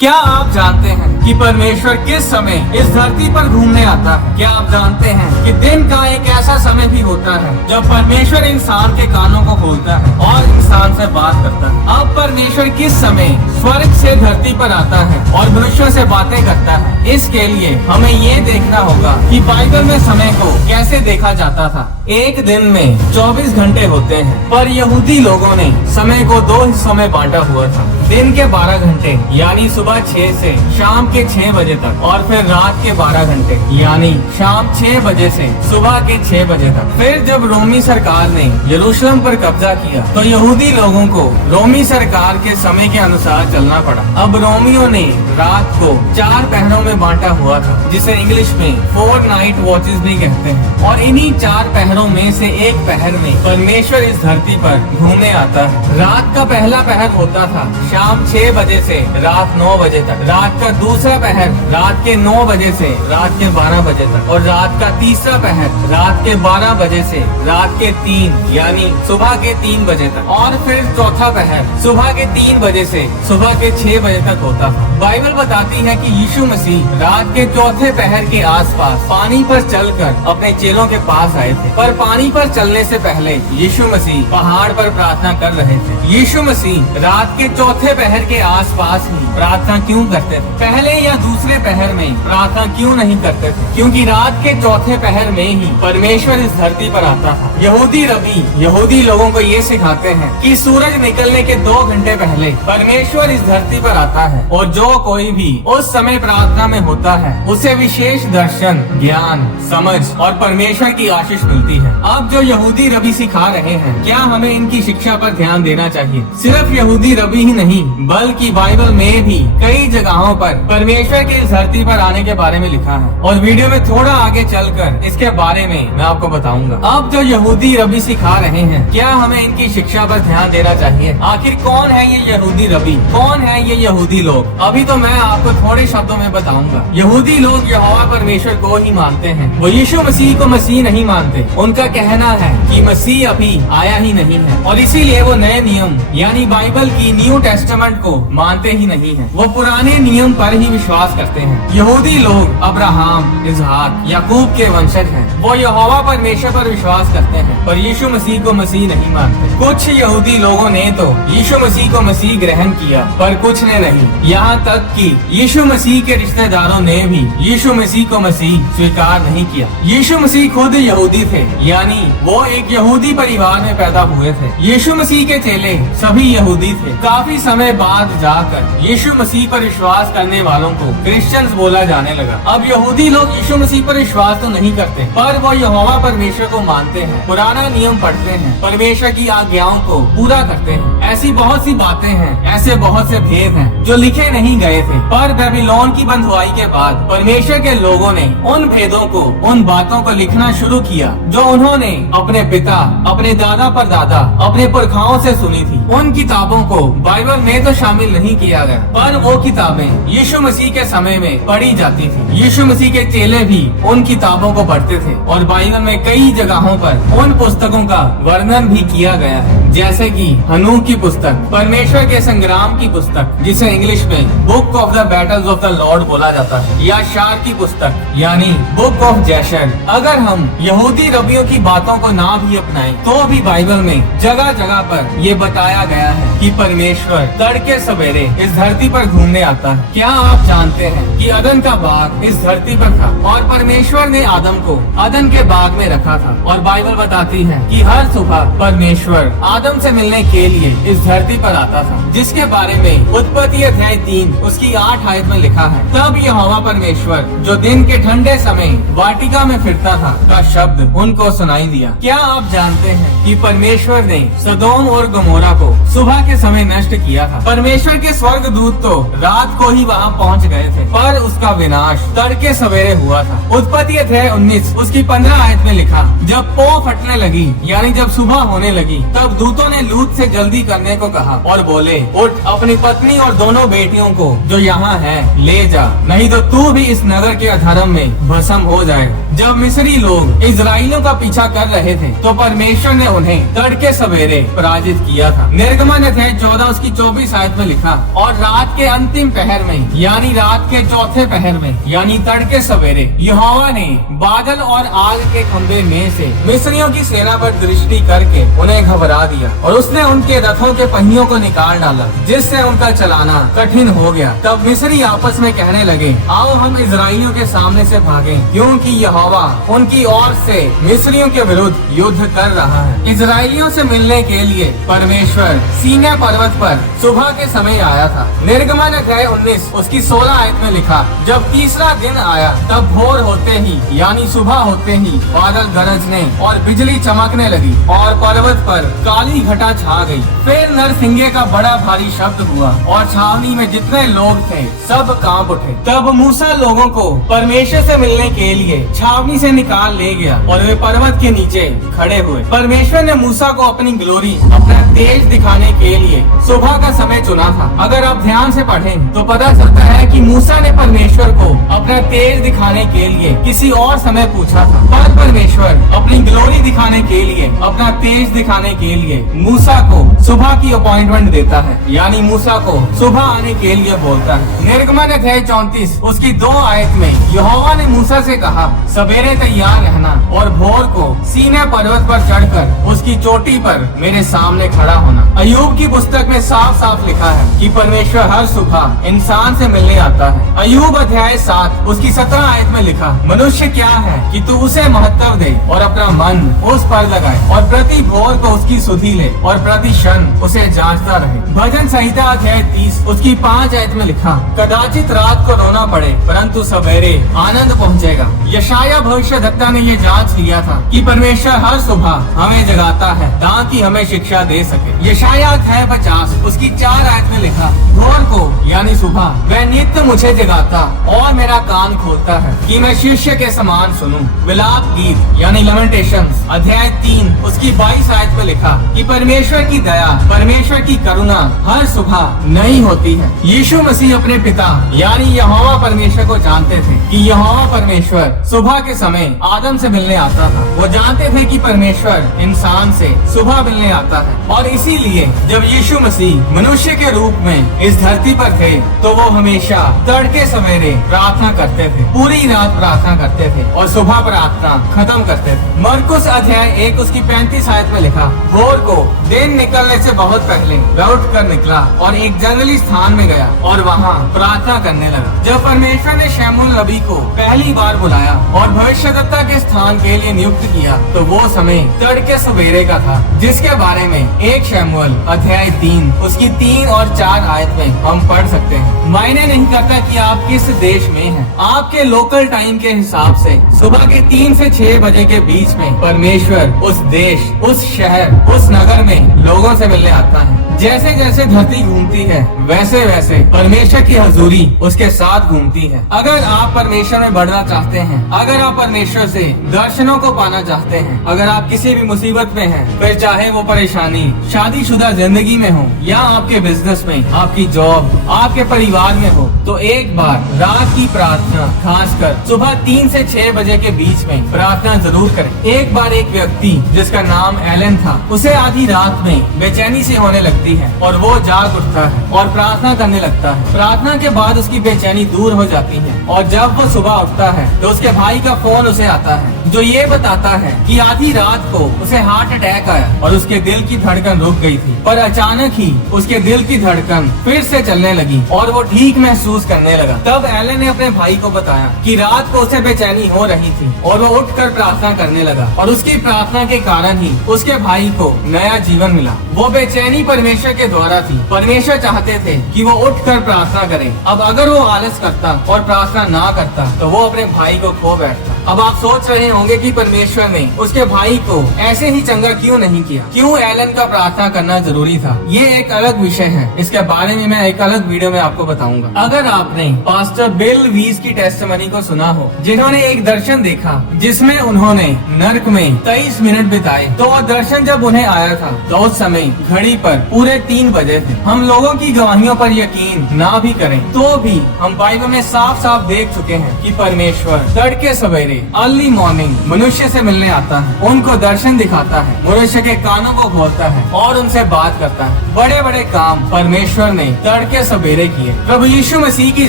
क्या आप जानते हैं कि परमेश्वर किस समय इस धरती पर घूमने आता है? क्या आप जानते हैं कि दिन का एक ऐसा समय भी होता है जब परमेश्वर इंसान के कानों को खोलता है और इंसान से बात करता है? अब परमेश्वर किस समय स्वर्ग से धरती पर आता है और मनुष्यों से बातें करता है? इसके लिए हमें ये देखना होगा कि बाइबल में समय को कैसे देखा जाता था। एक दिन में 24 घंटे होते हैं, पर यहूदी लोगों ने समय को दो हिस्सों में बांटा हुआ था। दिन के 12 घंटे यानी सुबह 6 से शाम के 6 बजे तक, और फिर रात के 12 घंटे यानी शाम 6 बजे से सुबह के 6 बजे तक। फिर जब रोमी सरकार ने यरूशलेम पर कब्जा किया तो यहूदी लोगों को रोमी सरकार के समय के अनुसार चलना पड़ा। अब रोमियों ने रात को 4 पहरों में बांटा हुआ था, जिसे इंग्लिश में 4 नाइट वॉचेस भी कहते हैं। और इन्हीं 4 पहरों में से एक पहर में परमेश्वर इस धरती पर घूमने आता है। रात का पहला पहर होता था शाम 6 बजे से रात 9 बजे तक। रात का दूसरा पहर रात के 9 बजे से रात के 12 बजे तक, और रात का तीसरा पहर रात के 12 बजे से रात के 3 यानी सुबह के 3 बजे तक, और फिर चौथा पहर सुबह के 3 बजे से सुबह के 6 बजे तक होता था। बाइबल बताती है कि यीशु मसीह रात के चौथे पहर के आसपास पानी पर चलकर अपने चेलों के पास आए थे। पर पानी पर चलने से पहले यीशु मसीह पहाड़ पर प्रार्थना कर रहे थे। यीशु मसीह रात के चौथे पहर के आसपास ही प्रार्थना क्यों करते थे? पहले या दूसरे पहर में प्रार्थना क्यों नहीं करते थे? क्योंकि रात के चौथे पहर में ही परमेश्वर इस धरती पर आता था। यहूदी रबी यहूदी लोगों को ये सिखाते हैं कि सूरज निकलने के 2 घंटे पहले परमेश्वर इस धरती पर आता है, और जो कोई भी उस समय प्रार्थना में होता है उसे विशेष दर्शन, ज्ञान, समझ और परमेश्वर की आशीष मिलती है। अब जो यहूदी रबी सिखा रहे हैं, क्या हमें इनकी शिक्षा पर ध्यान देना चाहिए? सिर्फ यहूदी रबी ही नहीं, बल्कि बाइबल में भी कई जगहों पर परमेश्वर के इस धरती पर आने के बारे में लिखा है, और वीडियो में थोड़ा आगे चलकर इसके बारे में मैं आपको बताऊंगा। अब जो यहूदी रबी सिखा रहे हैं, क्या हमें इनकी शिक्षा पर ध्यान देना चाहिए? आखिर कौन है ये यहूदी रबी? कौन है ये यहूदी लोग? अभी तो मैं आपको थोड़े शब्दों में बताऊंगा। यहूदी लोग यहोवा परमेश्वर को ही मानते हैं, वो यीशु मसीह को मसीह नहीं मानते। उनका कहना है कि मसीह अभी आया ही नहीं है, और इसीलिए वो नए नियम यानी बाइबल की न्यू टेस्टामेंट को मानते ही नहीं है। वो पुराने नियम पर ही विश्वास करते हैं। यहूदी लोग अब्राहम, इसहाक, याकूब के वंशज हैं। वो यहोवा परमेश्वर पर विश्वास करते हैं, पर यीशु मसीह को मसीह नहीं मानते। कुछ यहूदी लोगों ने तो यीशु मसीह को मसीह ग्रहण किया, पर कुछ ने नहीं। यहाँ तक कि यीशु मसीह के रिश्तेदारों ने भी यीशु मसीह को मसीह स्वीकार नहीं किया। यीशु मसीह खुद यहूदी थे, यानी वो एक यहूदी परिवार में पैदा हुए थे। यीशु मसीह के चेले सभी यहूदी थे। काफी समय बाद जाकर यीशु मसीह पर विश्वास करने वालों को क्रिश्चियंस बोला जाने लगा। अब यहूदी लोग यीशु मसीह पर विश्वास तो नहीं करते, पर वो यहोवा परमेश्वर को मानते हैं, पुराना नियम पढ़ते हैं, परमेश्वर की आज्ञाओं को पूरा करते हैं। ऐसी बहुत सी बातें हैं, ऐसे बहुत से भेद हैं जो लिखे नहीं गए थे, पर बेबीलोन की बंधुआई के बाद परमेश्वर के लोगों ने उन भेदों को, उन बातों को लिखना शुरू किया जो उन्होंने अपने पिता, अपने दादा परदादा, अपने पुरखाओं से सुनी थी। उन किताबों को बाइबल में तो शामिल नहीं किया गया, पर वो किताबें यीशु मसीह के समय में पढ़ी जाती थी। यीशु मसीह के चेले भी उन किताबों को पढ़ते थे, और बाइबल में कई जगहों पर उन पुस्तकों का वर्णन भी किया गया है, जैसे कि हनूक की पुस्तक, परमेश्वर के संग्राम की पुस्तक, जिसे इंग्लिश में book of the battles of the Lord बोला जाता है, या शार की पुस्तक यानी बुक ऑफ जैशर। अगर हम यहूदी रबियों की बातों को ना भी अपनाएं, तो भी बाइबल में जगह जगह पर ये बताया गया है कि परमेश्वर तड़के सवेरे इस धरती पर घूमने आता है। क्या आप जानते हैं कि अदन का बाग इस धरती पर था, और परमेश्वर ने आदम को अदन के बाग में रखा था। और बाइबल बताती है कि हर सुबह परमेश्वर आदम से मिलने के लिए इस धरती पर आता था, जिसके बारे में उत्पत्ति अध्याय 3 उसकी 8 आयत में लिखा है। तब यहोवा परमेश्वर जो दिन के ठंडे समय वाटिका में फिरता था का शब्द उनको सुनाई दिया। क्या आप जानते हैं कि परमेश्वर ने सदोम और गमोरा को सुबह के समय नष्ट किया था? परमेश्वर के स्वर्गदूत तो रात को ही वहाँ पहुँच गए थे, पर उसका विनाश तड़के सवेरे हुआ था। उत्पत्ति अध्याय 19 उसकी 15 आयत में लिखा, जब पौ फटने लगी यानी जब सुबह होने लगी, तब दूतों ने लूत से जल्दी करने को कहा और बोले, उठ अपनी पत्नी और दोनों बेटियों को जो यहाँ है ले जा, नहीं तो तू भी इस नगर के अधर्म में भस्म हो जाए। जब मिस्री लोग इजराइलियों का पीछा कर रहे थे तो परमेश्वर ने उन्हें तड़के सवेरे पराजित किया था। निर्गमन अध्याय 14 उसकी 24 आयत में लिखा, और रात के अंतिम पहर में यानी रात के चौथे पहर में यानी तड़के सवेरे यहोवा ने बादल और आग के खंभे में से मिस्रियों की सेना पर दृष्टि करके उन्हें घबरा दिया और उसने उनके रथों के पहियों को निकाल डाला, जिससे उनका चलाना कठिन हो गया। तब मिस्री आपस में कहने लगे, आओ हम इजराइलियों के सामने से भागें, क्योंकि यहोवा उनकी ओर से मिस्रियों के विरुद्ध युद्ध कर रहा है। इजराइलियों से मिलने के लिए परमेश्वर सीनै पर्वत पर सुबह के समय आया था। निर्गमन अध्याय 19 उसकी 16 आयत में लिखा, जब तीसरा दिन आया तब भोर होते ही यानी सुबह होते ही बादल गरजने और बिजली चमकने लगी और पर्वत पर काली घटा छा गई। फिर नरसिंगे का बड़ा भारी शब्द हुआ और छावनी में जितने लोग थे सब कांप उठे। तब मूसा लोगों को परमेश्वर से मिलने के लिए छावनी से निकाल ले गया और वे पर्वत के नीचे खड़े हुए। परमेश्वर ने मूसा को अपनी ग्लोरी, अपना तेज दिखाने के लिए सुबह का समय चुना था। अगर आप ध्यान से पढ़ें तो पता चलता है कि मूसा ने परमेश्वर को अपना तेज दिखाने के लिए किसी और समय पूछा था, पर परमेश्वर अपनी ग्लोरी दिखाने के लिए, अपना तेज दिखाने के लिए मूसा को सुबह की अपॉइंटमेंट देता है, यानी मूसा को सुबह आने के लिए बोलता है। निर्गमन अध्याय 34 उसकी 2 आयत में यहोवा ने मूसा से कहा, सवेरे तैयार रहना और भोर को सीनै पर्वत पर चढ़कर उसकी चोटी पर मेरे सामने खड़ा होना। अय्यूब की पुस्तक में साफ साफ लिखा है कि परमेश्वर हर सुबह इंसान से मिलने आता है। अय्यूब अध्याय 7 उसकी 17 आयत में लिखा, मनुष्य क्या है कि तू उसे महत्व दे और अपना मन उस पर लगाए और प्रति भोर को उसकी सुधि ले और प्रति क्षण उसे जांचता रहे। भजन संहिता अध्याय 30 उसकी 5 आयत में लिखा, कदाचित रात को रोना पड़े परंतु सवेरे आनंद पहुँचेगा। यशाया भविष्यद्वक्ता ने ये जांच लिया था कि परमेश्वर हर सुबह हमें जगाता है ताकि हमें शिक्षा दे सके। यशाया अध्याय 50 उसकी 4 आयत में लिखा, भोर को यानी सुबह वह नित्य मुझे जगाता और मेरा कान खोलता है कि मैं शिष्य के समान सुनूं। विलाप गीत यानी लमेंटेशंस अध्याय 3 उसकी 22 आयत में लिखा कि परमेश्वर की दया, परमेश्वर की करुणा हर सुबह नई होती है। यीशु मसीह अपने पिता यानी यहोवा परमेश्वर को जानते थे कि यहोवा परमेश्वर सुबह के समय आदम से मिलने आता था। वो जानते थे कि परमेश्वर इंसान से सुबह मिलने आता है और इसीलिए जब यीशु मसीह मनुष्य के रूप में इस धरती पर थे तो वो हमेशा तड़के सवेरे प्रार्थना करते थे, पूरी रात प्रार्थना करते थे और सुबह प्रार्थना खत्म करते थे। मरकुस अध्याय 1 उसकी 35 आयत में लिखा, भोर को दिन निकलने से बहुत पहले वह उठकर निकला और एक जंगली स्थान में गया और वहाँ प्रार्थना करने लगा। जब परमेश्वर ने शमूएल नबी को पहली बार बुलाया और भविष्यद्वक्ता के स्थान के लिए नियुक्त किया तो वो समय तड़के सवेरे का था, जिसके बारे में 1 शमूएल अध्याय 3 उसकी 3 और 4 आयत में हम पढ़ सकते हैं। मायने नहीं करता कि आप किस देश में हैं, आपके लोकल टाइम के हिसाब से सुबह के 3 से 6 बजे के बीच में परमेश्वर उस देश, उस शहर, उस नगर में लोगों से मिलने आता है। जैसे जैसे धरती घूमती है वैसे वैसे परमेश्वर की हजूरी उसके साथ घूमती है। अगर आप परमेश्वर में बढ़ना चाहते हैं, अगर आप परमेश्वर से दर्शनों को पाना चाहते हैं, अगर आप किसी भी मुसीबत में हैं, फिर चाहे वो परेशानी शादीशुदा जिंदगी में हो या आपके बिजनेस में, आपकी जॉब, आपके परिवार में हो, तो एक बार रात की प्रार्थना खासकर सुबह 3 से 6 बजे के बीच में प्रार्थना जरूर करें। एक बार एक व्यक्ति जिसका नाम एलन था, उसे आधी रात में बेचैनी से होने लगती है और वो जाग उठता है और प्रार्थना करने लगता है। प्रार्थना के बाद उसकी बेचैनी दूर हो जाती है और जब वो सुबह उठता है तो उसके भाई का फोन उसे आता है जो ये बताता है कि आधी रात को उसे हार्ट अटैक आया और उसके दिल की धड़कन रुक गई थी, पर अचानक ही उसके दिल की धड़कन फिर से चलने लगी और वो ठीक महसूस करने लगा। तब एलन ने अपने भाई को बताया कि रात को उसे बेचैनी हो रही थी और वो उठकर प्रार्थना करने लगा और उसकी प्रार्थना के कारण ही उसके भाई को नया जीवन मिला। वो बेचैनी परमेश्वर के द्वारा थी। परमेश्वर चाहते थे कि वो उठकर प्रार्थना करे। अब अगर वो आलस करता और प्रार्थना ना करता तो वो अपने भाई को खो बैठता। अब आप सोच रहे होंगे कि परमेश्वर ने उसके भाई को ऐसे ही चंगा क्यों नहीं किया, क्यों एलन का प्रार्थना करना जरूरी था। ये एक अलग विषय है, इसके बारे में मैं एक अलग वीडियो में आपको बताऊंगा। अगर आपने पास्टर बिल वीज की टेस्टिमनी को सुना हो, जिन्होंने एक दर्शन देखा जिसमें उन्होंने नर्क में 23 मिनट बिताए, तो वो दर्शन जब उन्हें आया था तो उस समय घड़ी पर पूरे 3 बजे थे। हम लोगों की गवाहियों पर यकीन ना भी करें तो भी हम बाइबल में साफ साफ देख चुके हैं कि परमेश्वर तड़के सवेरे सवेरे अर्ली मॉर्निंग मनुष्य से मिलने आता है, उनको दर्शन दिखाता है, मनुष्य के कानों को खोलता है और उनसे बात करता है। बड़े बड़े काम परमेश्वर ने तड़के सवेरे किए। प्रभु यीशु मसीह की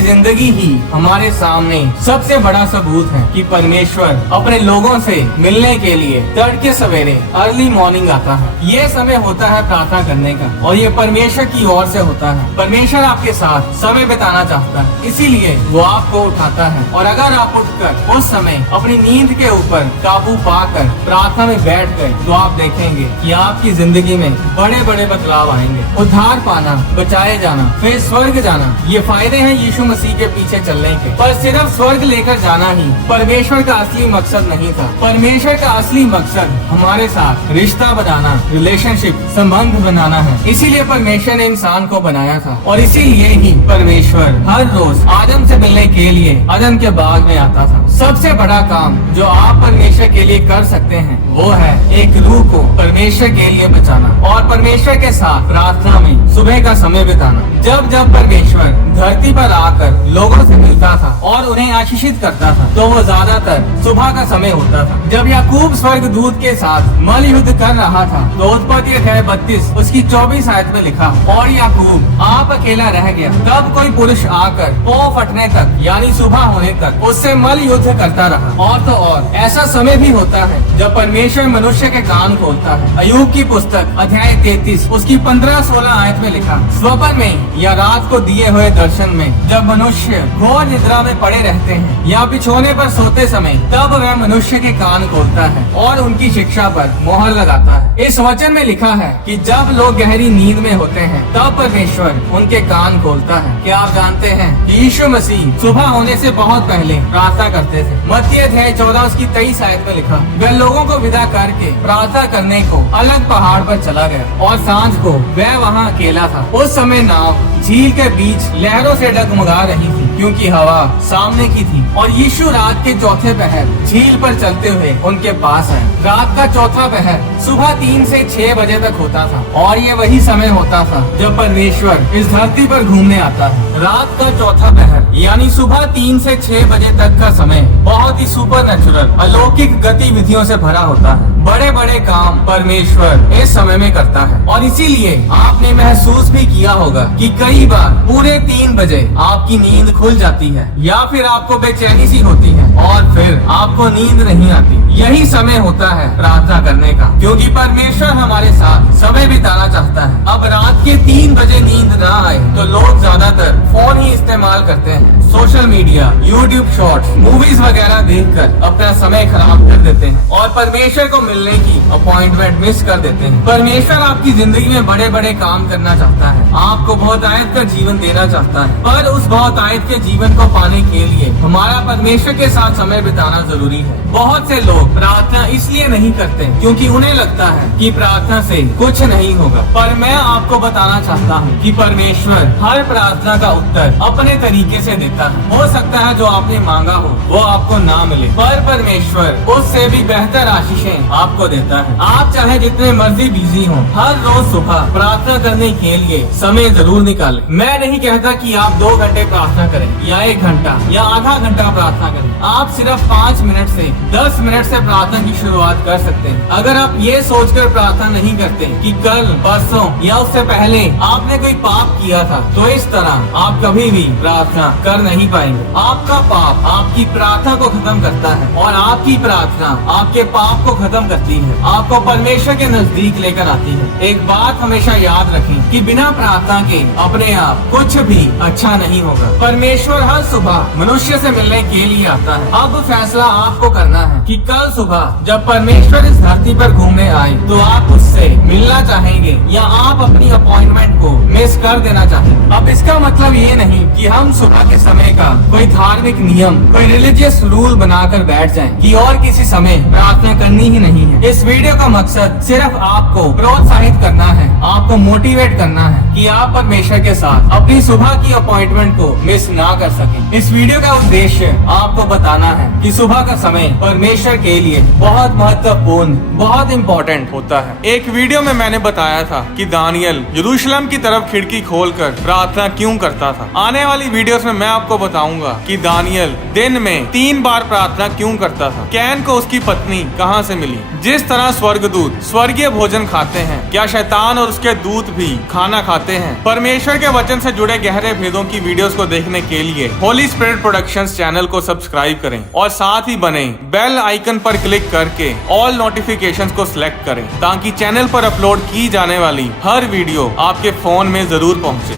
जिंदगी ही हमारे सामने सबसे बड़ा सबूत है कि परमेश्वर अपने लोगों से मिलने के लिए तड़के सवेरे अर्ली मॉर्निंग आता है। ये समय होता है प्रार्थना करने का और ये परमेश्वर की ओर से होता है। परमेश्वर आपके साथ समय बिताना चाहता है, इसीलिए वो आपको उठाता है। और अगर आप उठकर उस समय अपनी नींद के ऊपर काबू पाकर प्रार्थना में बैठ गए तो आप देखेंगे कि आपकी जिंदगी में बड़े बड़े बदलाव आएंगे। उद्धार पाना, बचाए जाना, फिर स्वर्ग जाना, ये फायदे हैं यीशु मसीह के पीछे चलने के। पर सिर्फ स्वर्ग लेकर जाना ही परमेश्वर का असली मकसद नहीं था। परमेश्वर का असली मकसद हमारे साथ रिश्ता बनाना, रिलेशनशिप, संबंध बनाना है। इसीलिए परमेश्वर ने इंसान को बनाया था और इसीलिए ही परमेश्वर हर रोज आदम से मिलने के लिए अदन के बाग में आता था। सबसे बड़ा काम जो आप परमेश्वर के लिए कर सकते हैं वो है एक रूह को परमेश्वर के लिए बचाना और परमेश्वर के साथ प्रार्थना में सुबह का समय बिताना। जब जब परमेश्वर धरती पर आकर लोगों से मिलता था और उन्हें आशीषित करता था तो वो ज्यादातर सुबह का समय होता था। जब याकूब स्वर्गदूत के साथ मल युद्ध कर रहा था तो उत्पत्ति अध्याय 32 उसकी 24 आयत में लिखा, और याकूब आप अकेला रह गया। तब कोई पुरुष आकर पौ फटने तक यानी सुबह होने तक उससे मल युद्ध करता रहा। और तो और ऐसा समय भी होता है जब परमेश्वर मनुष्य के कान खोलता है। अय्यूब की पुस्तक अध्याय 33 उसकी 15-16 आयत में लिखा, स्वप्न में या रात को दिए हुए दर्शन में जब मनुष्य घोर निद्रा में पड़े रहते हैं या बिछोने पर सोते समय, तब वह मनुष्य के कान खोलता है और उनकी शिक्षा पर मोहर लगाता है। इस वचन में लिखा है कि जब लोग गहरी नींद में होते हैं तब परमेश्वर उनके कान खोलता है। क्या आप जानते हैं कि यीशु मसीह सुबह होने से बहुत पहले प्रार्थना करते थे। मत्ती अध्याय 14 उसकी 23 आयत में लिखा, वह लोगों को विदा करके प्रार्थना करने को अलग पहाड़ पर चला गया और सांझ को वह वहाँ अकेला था। उस समय नाव झील के बीच लहरों से डगमगा रही थी क्योंकि हवा सामने की थी और यीशु रात के चौथे पहर झील पर चलते हुए उनके पास आए। रात का चौथा पहर सुबह 3 से 6 बजे तक होता था और ये वही समय होता था जब परमेश्वर इस धरती पर घूमने आता है। रात का चौथा पहर यानी सुबह 3 से 6 बजे तक का समय बहुत ही सुपर नेचुरल अलौकिक गतिविधियों से भरा होता है। बड़े बड़े काम परमेश्वर इस समय में करता है और इसीलिए आपने महसूस भी किया होगा कि कई बार पूरे 3 बजे आपकी नींद खुल जाती है या फिर आपको बेचैनी सी होती है और फिर आपको नींद नहीं आती। यही समय होता है प्रार्थना करने का, क्योंकि परमेश्वर हमारे साथ समय बिताना चाहता है। अब रात के 3 बजे नींद ना आए तो लोग ज्यादातर फोन ही इस्तेमाल करते हैं, social media, YouTube shorts, movies वगैरह देखकर अपना समय खराब कर देते हैं और परमेश्वर को मिलने की अपॉइंटमेंट मिस कर देते हैं। परमेश्वर आपकी जिंदगी में बड़े बड़े काम करना चाहता है, आपको बहुतायत का जीवन देना चाहता है, पर उस बहुतायत के जीवन को पाने के लिए हमारा परमेश्वर के साथ समय बिताना जरूरी है। बहुत से लोग प्रार्थना इसलिए नहीं करते क्योंकि उन्हें लगता है कि प्रार्थना से कुछ नहीं होगा, पर मैं आपको बताना चाहता हूँ कि परमेश्वर हर प्रार्थना का उत्तर अपने तरीके से देता है। हो सकता है जो आपने मांगा हो वो आपको ना मिले, पर परमेश्वर उससे भी बेहतर आशीषें आपको देता है। आप चाहे जितने मर्जी बिजी हो, हर रोज सुबह प्रार्थना करने के लिए समय जरूर निकालें। मैं नहीं कहता कि आप 2 घंटे प्रार्थना करें या 1 घंटा या आधा घंटा प्रार्थना करें। आप सिर्फ 5 मिनट से 10 मिनट से प्रार्थना की शुरुआत कर सकते हैं। अगर आप ये सोचकर प्रार्थना नहीं करते कि कल, परसों या उससे पहले आपने कोई पाप किया था, तो इस तरह आप कभी भी प्रार्थना कर नहीं पाएंगे। आपका पाप आपकी प्रार्थना को खत्म करता है और आपकी प्रार्थना आपके पाप को खत्म करती है, आपको परमेश्वर के नजदीक लेकर आती है। एक बात हमेशा याद रखें कि बिना प्रार्थना के अपने आप कुछ भी अच्छा नहीं होगा। परमेश्वर हर सुबह मनुष्य से मिलने के लिए आता है। अब फैसला आपको करना है कि कल सुबह जब परमेश्वर इस धरती पर घूमने आए तो आप उससे मिलना चाहेंगे या आप अपनी अपॉइंटमेंट को मिस कर देना चाहेंगे। अब इसका मतलब ये नहीं कि हम सुबह के समय का कोई धार्मिक नियम, कोई रिलीजियस रूल बनाकर बैठ जाएं कि और किसी समय प्रार्थना करनी ही नहीं है। इस वीडियो का मकसद सिर्फ आपको प्रोत्साहित करना है, आपको मोटिवेट करना है कि आप परमेश्वर के साथ अपनी सुबह की अपॉइंटमेंट को मिस ना कर सकें। इस वीडियो का उद्देश्य आपको बताना है कि सुबह का समय परमेश्वर के लिए बहुत महत्वपूर्ण, बहुत इम्पोर्टेंट होता है। एक वीडियो में मैंने बताया था कि दानियल यरूशलेम की तरफ खिड़की खोलकर प्रार्थना क्यों करता था। आने वाली वीडियोस में मैं आपको बताऊंगा कि दानियल दिन में 3 बार प्रार्थना क्यों करता था। कैन को उसकी पत्नी कहां से मिली। जिस तरह स्वर्गदूत स्वर्गीय भोजन खाते हैं, क्या शैतान और उसके दूत भी खाना खाते हैं। परमेश्वर के वचन से जुड़े गहरे भेदों की वीडियोस को देखने के लिए होली स्पिरिट प्रोडक्शंस चैनल को सब्सक्राइब करें और साथ ही बने बेल आइकन पर क्लिक करके ऑल नोटिफिकेशंस को सिलेक्ट करें ताकि चैनल पर अपलोड की जाने वाली हर वीडियो आपके फोन में जरूर पहुंचे।